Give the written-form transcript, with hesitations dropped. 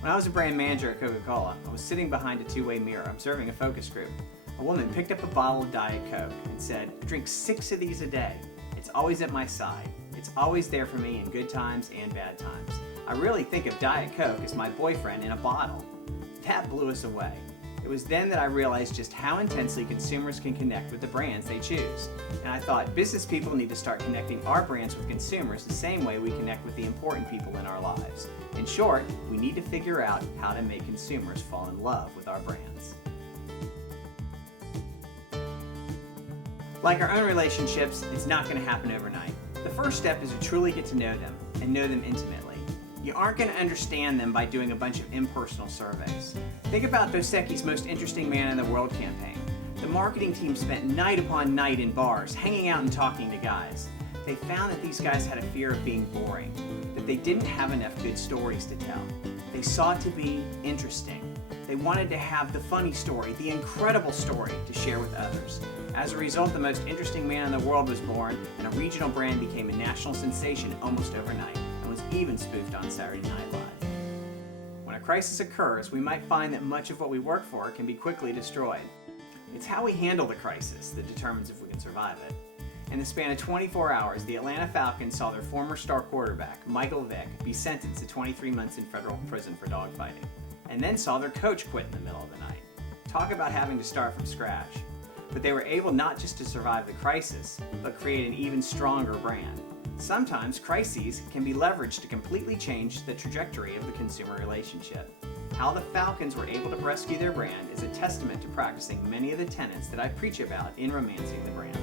When I was a brand manager at Coca-Cola, I was sitting behind a two-way mirror observing a focus group. A woman picked up a bottle of Diet Coke and said, "I drink 6 of these a day. It's always at my side. It's always there for me in good times and bad times. I really think of Diet Coke as my boyfriend in a bottle." That blew us away. It was then that I realized just how intensely consumers can connect with the brands they choose. And I thought business people need to start connecting our brands with consumers the same way we connect with the important people in our lives. In short, we need to figure out how to make consumers fall in love with our brands. Like our own relationships, it's not going to happen overnight. The first step is to truly get to know them and know them intimately. You aren't going to understand them by doing a bunch of impersonal surveys. Think about Dos Equis' Most Interesting Man in the World campaign. The marketing team spent night upon night in bars, hanging out and talking to guys. They found that these guys had a fear of being boring, that they didn't have enough good stories to tell. They sought to be interesting. They wanted to have the funny story, the incredible story to share with others. As a result, the Most Interesting Man in the World was born, and a regional brand became a national sensation almost overnight, and was even spoofed on Saturday Night Live. When a crisis occurs, we might find that much of what we work for can be quickly destroyed. It's how we handle the crisis that determines if we can survive it. In the span of 24 hours, the Atlanta Falcons saw their former star quarterback, Michael Vick, be sentenced to 23 months in federal prison for dogfighting, and then saw their coach quit in the middle of the night. Talk about having to start from scratch. But they were able not just to survive the crisis, but create an even stronger brand. Sometimes crises can be leveraged to completely change the trajectory of the consumer relationship. How the Falcons were able to rescue their brand is a testament to practicing many of the tenets that I preach about in Romancing the Brand.